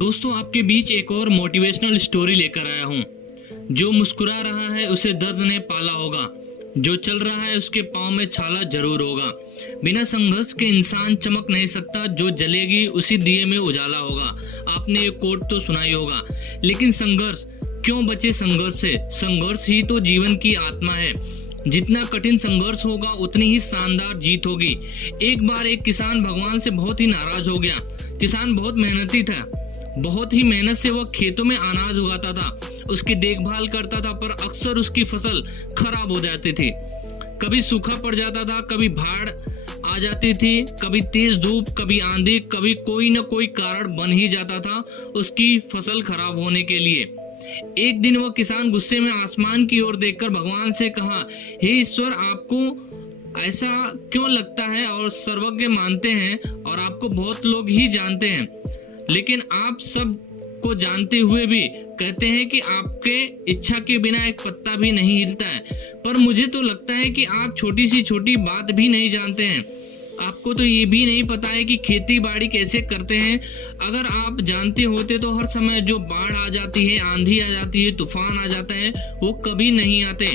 दोस्तों, आपके बीच एक और मोटिवेशनल स्टोरी लेकर आया हूँ। जो मुस्कुरा रहा है उसे दर्द ने पाला होगा, जो चल रहा है उसके पाँव में छाला जरूर होगा। बिना संघर्ष के इंसान चमक नहीं सकता, जो जलेगी उसी दिए में उजाला होगा। आपने ये कोट तो सुना ही होगा। लेकिन संघर्ष क्यों बचे संघर्ष से? संघर्ष ही तो जीवन की आत्मा है। जितना कठिन संघर्ष होगा उतनी ही शानदार जीत होगी। एक बार एक किसान भगवान से बहुत ही नाराज हो गया। किसान बहुत मेहनती था, बहुत ही मेहनत से वह खेतों में अनाज उगाता था, उसकी देखभाल करता था, पर अक्सर उसकी फसल खराब हो जाती थी। कभी सूखा पड़ जाता था, कभी बाढ़ आ जाती थी, कभी तेज धूप, कभी आंधी, कभी कोई न कोई कारण बन ही जाता था उसकी फसल खराब होने के लिए। एक दिन वह किसान गुस्से में आसमान की ओर देखकर भगवान से कहा, हे ईश्वर, आपको ऐसा क्यों लगता है और सर्वज्ञ मानते हैं और आपको बहुत लोग ही जानते हैं, लेकिन आप सब को जानते हुए भी कहते हैं कि आपके इच्छा के बिना एक पत्ता भी नहीं हिलता है। पर मुझे तो लगता है कि आप छोटी सी छोटी बात भी नहीं जानते हैं। आपको तो ये भी नहीं पता है कि खेती बाड़ी कैसे करते हैं। अगर आप जानते होते तो हर समय जो बाढ़ आ जाती है, आंधी आ जाती है, तूफान आ जाता है, वो कभी नहीं आते।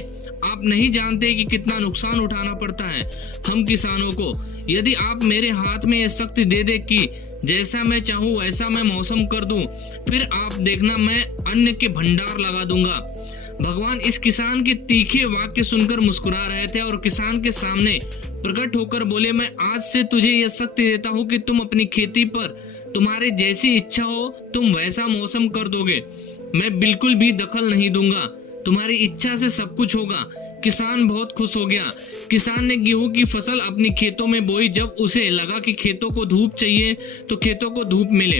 आप नहीं जानते कि कितना नुकसान उठाना पड़ता है हम किसानों को। यदि आप मेरे हाथ में ये शक्ति दे दे कि जैसा मैं चाहूँ वैसा मैं मौसम कर दूं, फिर आप देखना मैं अन्न के भंडार लगा दूंगा। भगवान इस किसान के तीखे वाक्य सुनकर मुस्कुरा रहे थे और किसान के सामने प्रकट होकर बोले, मैं आज से तुझे यह शक्ति देता हूँ कि तुम अपनी खेती पर तुम्हारे जैसी इच्छा हो तुम वैसा मौसम कर दोगे। मैं बिल्कुल भी दखल नहीं दूंगा, तुम्हारी इच्छा से सब कुछ होगा। किसान बहुत खुश हो गया। किसान ने गेहूं की फसल अपनी खेतों में बोई। जब उसे लगा कि खेतों को धूप चाहिए तो खेतों को धूप मिले,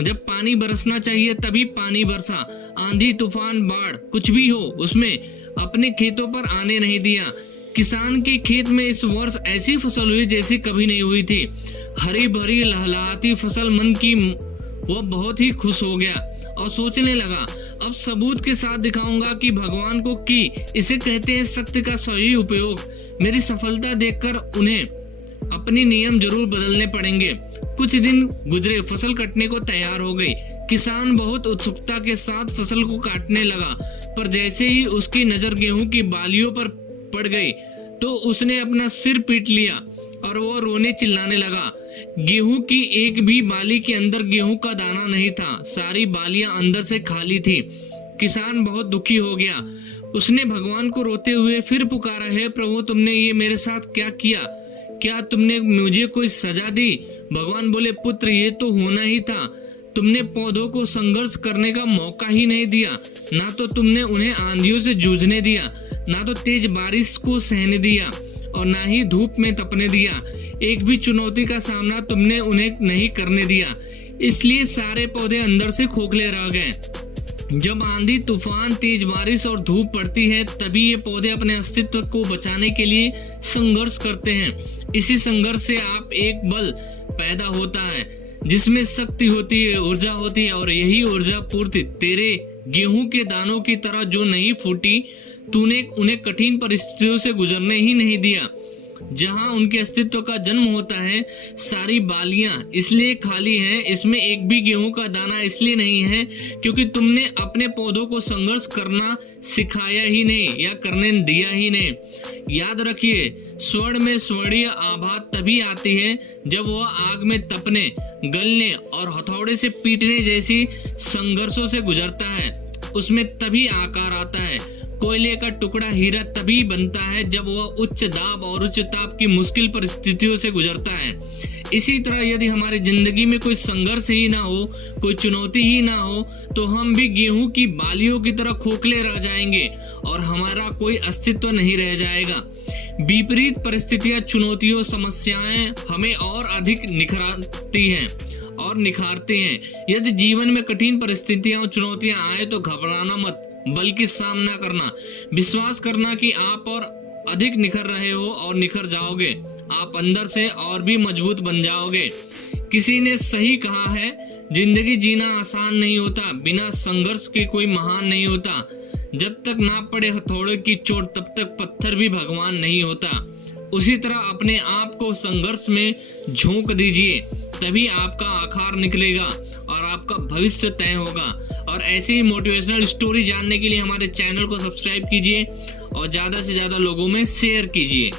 जब पानी बरसना चाहिए तभी पानी बरसा। आंधी तूफान बाढ़ कुछ भी हो उसमें अपने खेतों पर आने नहीं दिया। किसान के खेत में इस वर्ष ऐसी फसल हुई जैसी कभी नहीं हुई थी। हरी भरी लहलहाती फसल मन की वो बहुत ही खुश हो गया और सोचने लगा, अब सबूत के साथ दिखाऊंगा कि भगवान को कि इसे कहते हैं शक्ति का सही उपयोग। मेरी सफलता देखकर उन्हें अपने नियम जरूर बदलने पड़ेंगे। कुछ दिन गुजरे, फसल कटने को तैयार हो गई। किसान बहुत उत्सुकता के साथ फसल को काटने लगा, पर जैसे ही उसकी नजर गेहूं की बालियों पर पड़ गई तो उसने अपना सिर पीट लिया और वो रोने चिल्लाने लगा। गेहूं की एक भी बाली के अंदर गेहूं का दाना नहीं था, सारी बालियां अंदर से खाली थी। किसान बहुत दुखी हो गया। उसने भगवान को रोते हुए फिर पुकारा, हे प्रभु, तुमने ये मेरे साथ क्या किया? क्या तुमने मुझे कोई सजा दी? भगवान बोले, पुत्र, ये तो होना ही था। तुमने पौधों को संघर्ष करने का मौका ही नहीं दिया। ना तो तुमने उन्हें आंधियों से जूझने दिया, ना तो तेज बारिश को सहने दिया और ना ही धूप में तपने दिया। एक भी चुनौती का सामना तुमने उन्हें नहीं करने दिया। इसलिए सारे पौधे अंदर से खोखले रह गए। जब आंधी तूफान तेज बारिश और धूप पड़ती है तभी ये पौधे अपने अस्तित्व को बचाने के लिए संघर्ष करते हैं। इसी संघर्ष से आप एक बल पैदा होता है जिसमें शक्ति होती है, ऊर्जा होती है, और यही ऊर्जा पूर्ति तेरे गेहूं के दानों की तरह जो नहीं फूटी, तूने उन्हें कठिन परिस्थितियों से गुजरने ही नहीं दिया। जहां उनके अस्तित्व का जन्म होता है, सारी बालियां इसलिए खाली हैं, इसमें एक भी गेहूं का दाना इसलिए नहीं है क्योंकि तुमने अपने पौधों को संघर्ष करना सिखाया ही नहीं या करने दिया ही नहीं। याद रखिए, स्वर्ण में स्वर्णीय आभा तभी आती है जब वह आग में तपने, गलने और हथौड़े से पीटने जैसी संघर्षों से गुजरता है। उसमें तभी आकार आता है। कोयले का टुकड़ा हीरा तभी बनता है जब वह उच्च दाब और उच्च ताप की मुश्किल परिस्थितियों से गुजरता है। इसी तरह यदि हमारी जिंदगी में कोई संघर्ष ही ना हो, कोई चुनौती ही ना हो, तो हम भी गेहूं की बालियों की तरह खोखले रह जाएंगे और हमारा कोई अस्तित्व नहीं रह जाएगा। विपरीत परिस्थितियां, चुनौतियों, समस्याएं हमें और अधिक निखराती हैं और निखारते हैं। यदि जीवन में कठिन परिस्थितियां और चुनौतियां आए तो घबराना मत, बल्कि सामना करना। विश्वास करना कि आप और अधिक निखर रहे हो और निखर जाओगे। आप अंदर से और भी मजबूत बन जाओगे। किसी ने सही कहा है, जिंदगी जीना आसान नहीं होता, बिना संघर्ष के कोई महान नहीं होता। जब तक ना पड़े हथौड़े की चोट तब तक पत्थर भी भगवान नहीं होता। उसी तरह अपने आप को संघर्ष में झोंक दीजिए, तभी आपका आकार निकलेगा और आपका भविष्य तय होगा। और ऐसी ही मोटिवेशनल स्टोरी जानने के लिए हमारे चैनल को सब्सक्राइब कीजिए और ज़्यादा से ज़्यादा लोगों में शेयर कीजिए।